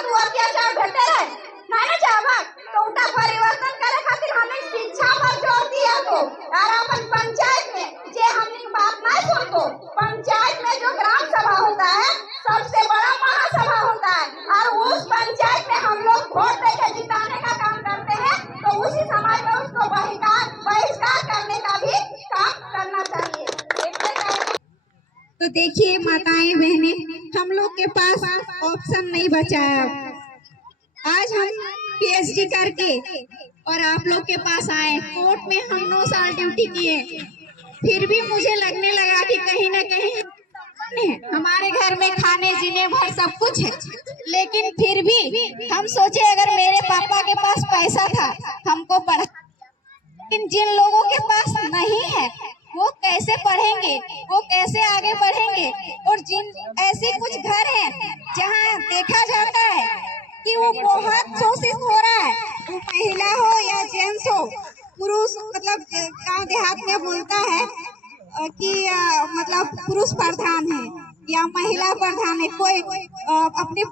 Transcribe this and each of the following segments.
साथ वो अत्याचार घटे रहे मैंने चाहा तो उनका परिवर्तन करे खातिर हमें शिक्षा पर जोर दिया तो और अपन पंचायत में जे हमनी बात नहीं सुनतो पंचायत में जो ग्राम सभा होता है सबसे बड़ा महासभा होता है और उस पंचायत में हम लोग वोट देकर जिताने का काम करते हैं तो उसी समाज में उसको बहिष्कार करने का भी काम करना चाहिए। तो देखिए माताएं बहनें, हम लोग के पास ऑप्शन नहीं बचा है। आज हम पीएचडी करके और आप लोग के पास आए, कोर्ट में हम 9 साल ड्यूटी किए, फिर भी मुझे लगने लगा कि कहीं न कहीं हमारे घर में खाने जीने भर सब कुछ है, लेकिन फिर भी हम सोचे अगर मेरे पापा के पास पैसा था हमको पढ़ा, लेकिन जिन लोगों के पास नहीं है वो कैसे पढ़ेंगे, वो कैसे आगे बढ़ेंगे। और जिन ऐसे कुछ घर हैं जहाँ देखा जाता है कि वो बहुत शोषित हो रहा है, वो महिला हो या जेंट्स हो, पुरुष मतलब गांव देहात में बोलता है कि मतलब पुरुष प्रधान है या महिला प्रधान है, कोई अपनी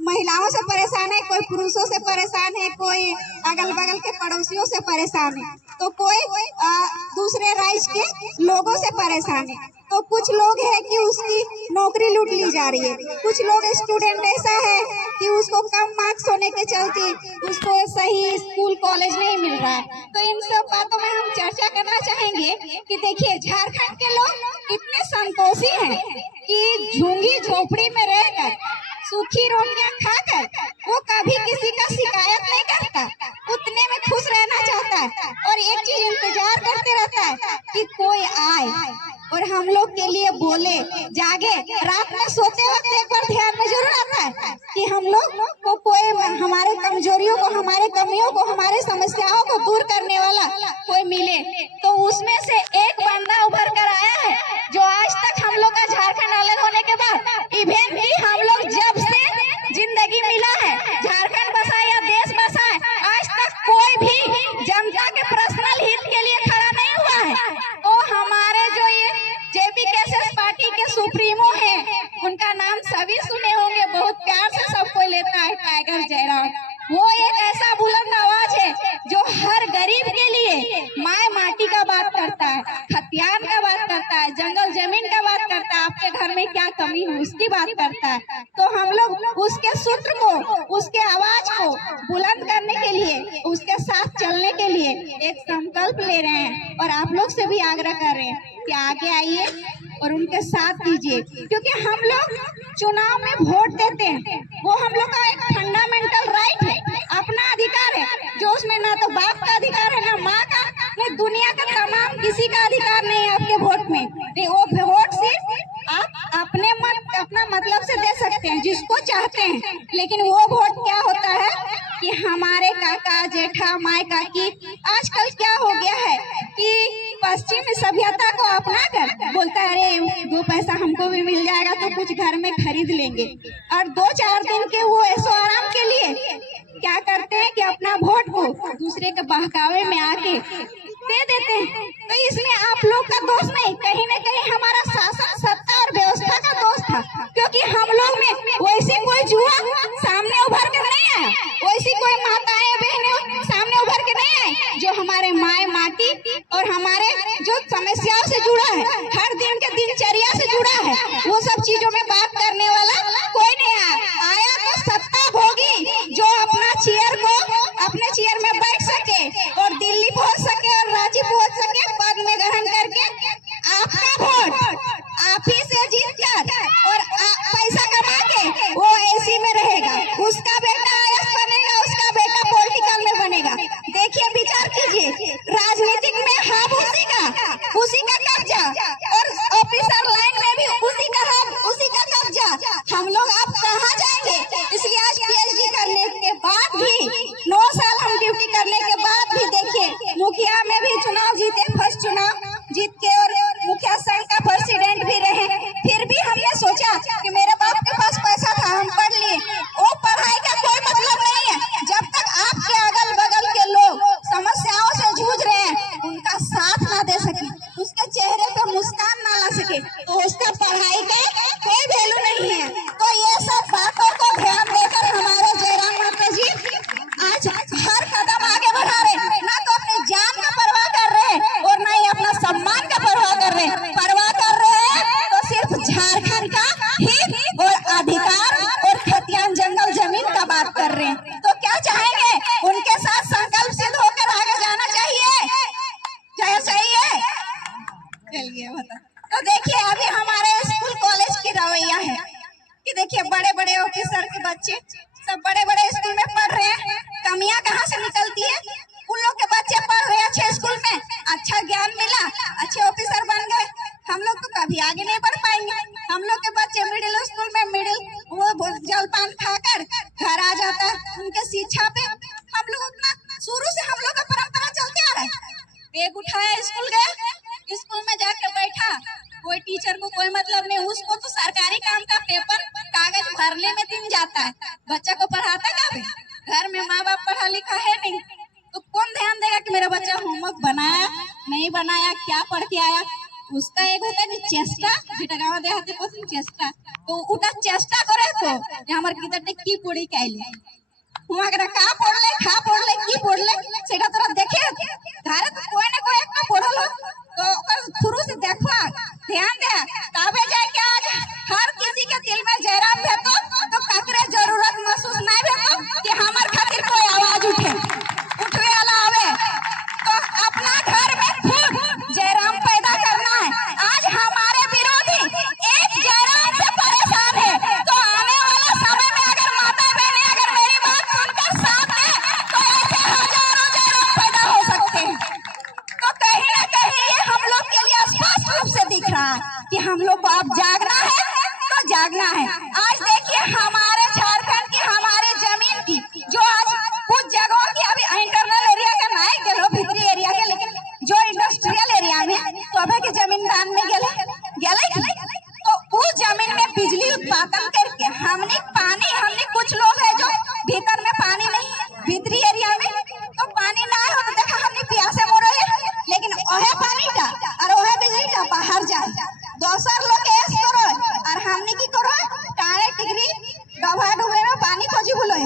महिलाओं से परेशान है, कोई पुरुषों से परेशान है, कोई अगल बगल के पड़ोसियों से परेशान है, तो कोई दूसरे राज्य के लोगों से परेशान है। तो कुछ लोग है कि उसकी नौकरी लूट ली जा रही है, कुछ लोग स्टूडेंट ऐसा है कि उसको कम मार्क्स होने के चलते उसको सही स्कूल कॉलेज नहीं मिल रहा है। तो इन सब बातों में हम चर्चा करना चाहेंगे कि देखिए झारखंड के लोग इतने संतोषी हैं कि झुंगी झोपड़ी में रहकर सूखी रोटियां खाकर वो कभी किसी का शिकायत नहीं करता, उतने में खुश रहना चाहता है और एक चीज इंतजार करते रहता है कि कोई आए और हम लोग के लिए बोले, जागे। रात में सोते वक्त एक बार ध्यान में जरूर आता है कि हम लोग को कोई हमारे कमजोरियों को, हमारे कमियों को, हमारे समस्याओं को दूर करने वाला कोई मिले। तो उसमें से एक बंदा उभर कर आया है जो आज तक हम लोग का झारखंड अलग होने के बाद इवेंट भी हम लोग जब से जिंदगी मिला है, झारखंड बसा या देश बसा है, आज तक कोई भी जनता के पर्सनल हित के लिए खड़ा नहीं हुआ है। तो हमारे जो ये जेपीकेएसएस पार्टी के सुप्रीमो हैं, उनका नाम सभी सुने होंगे, बहुत प्यार से सबको लेता है टाइगर जयराम। वो एक ऐसा बुलंद आवाज है जो हर गरीब के लिए माए माटी का बात करता है, खतियान का बात करता है, जंगल जमीन का बात करता है, आपके घर में क्या कमी है उसकी बात करता है। तो हम लोग उसके सूत्र को, उसके आवाज को बुलंद करने के लिए, उसके साथ चलने के लिए एक संकल्प ले रहे हैं और आप लोग से भी आग्रह कर रहे हैं कि आगे आइए और उनके साथ दीजिए, क्योंकि हम लोग चुनाव में वोट देते हैं, वो हम लोग का एक फंडामेंटल राइट है, अपना अधिकार है, जो उसमें ना तो बाप का अधिकार है, ना माँ का, ना दुनिया का तमाम किसी का अधिकार नहीं है आपके वोट में। वो वोट सिर्फ आप अपना मतलब से दे सकते हैं जिसको चाहते हैं, लेकिन वो वोट क्या होता है कि हमारे काका जेठा माए काकी, आजकल क्या हो गया है कि पश्चिम सभ्यता को अपना कर बोलता है अरे 2 पैसा हमको भी मिल जाएगा तो कुछ घर में खरीद लेंगे, और 2-4 दिन के वो ऐसो आराम के लिए क्या करते हैं कि अपना वोट को दूसरे के बहकावे में आके दे देते हैं। तो इसमें आप लोग का दोष नहीं, कहीं न कहीं हमारा शासन सत्ता और व्यवस्था का दोष था, क्योंकि हम लोग में वैसी कोई जुआ सामने उभर के नहीं आया, वैसी कोई माताएं बहनें सामने उभर के नहीं आई जो हमारे माए माटी और हमारे जो समस्याओं से जुड़ा है, हर दिन के दिनचर्या से जुड़ा है, वो सब चीजों में बात करने वाला कोई नहीं आया। तो सत्ता भोगी जो अपना चेयर को अपने चेयर में बैठ सके और दिल्ली पहुंच सके और रांची पहुंच सके, पद में ग्रहण करके आपका वोट आप ही से जीत कर और पैसा कमा के वो एसी में रहे बच्चे सब बड़े बड़े स्कूल में पढ़ रहे हैं, कमियां कहाँ से निकलती है? उन लोग के बच्चे पढ़ रहे हैं अच्छे स्कूल में, अच्छा ज्ञान मिला, अच्छे ऑफिसर बन गए। हम लोग तो कभी आगे नहीं बढ़ पाएंगे। हम लोग के बच्चे मिडिल स्कूल में वो जलपान खाकर घर आ जाता है। उनके शिक्षा पे हम लोग उतना शुरू से हम लोग का परंपरा चलते आ रहा है। बैग उठाया स्कूल गया, स्कूल में जाके बैठा, कोई टीचर को कोई मतलब नहीं, उसको तो सरकारी काम का पेपर कागज भरने में दिन जाता है, बच्चा को पढ़ाता कब है? घर में माँ बाप पढ़ा लिखा है नहीं, तो कौन ध्यान देगा कि मेरा बच्चा होमवर्क बनाया नहीं बनाया, क्या पढ़ के आया? उसका एक होता है चेष्टा, जेटा गाँव देहाती कहते चेष्टा, तो उटा चेष्टा करे तो हमार किधर की पड़ी कैले हुआ करा का पढ़ले की पढ़ले सेटा तोरा देखे धारे तो कोई ना कोई एक पढ़ल तो ओकर शुरू से देखवा ध्यान दे, तबे जाए के आज हर किसी के दिल में जयराम भेटो तो ककरे जरूरत महसूस नहीं भेटो कि हमार खातिर कोई आवाज उठवे वाला आवे। तो अपना घर में खुद जयराम पैदा करना है। आज हमारे विरोधी एक जयराम से परेशान है, तो आने वाला समय में अगर माता बहनें अगर मेरी बात सुनकर साथ दें तो ऐसे हजारों जयराम पैदा हो सकते हैं। तो कहीं ना कहीं ये हम लोग के लिए स्पष्ट रूप से दिख रहा है कि हम लोग को अब जागना है, तो जागना है। आज देखिए हमारे झारखंड की हमारे जमीन की जो आज कुछ जगहों की अभी इंटरनल एरिया का नहीं गेलो भीतरी एरिया के, लेकिन जो इंडस्ट्रियल एरिया में तो अभी के जमीन दान में गेले तो उस जमीन में बिजली उत्पादन करके हमने कुछ लोग है जो भीतर में पानी नहीं भीतरी एरिया में तो पानी ना हो तो देखा हमने प्यासे मरो, लेकिन ओहे पानी का और ओहे बिजली का बाहर जाए दोसर लोग ऐस करो और हमने की करो टाणे टिगरी डबा डुबे में पानी खोजी बोलो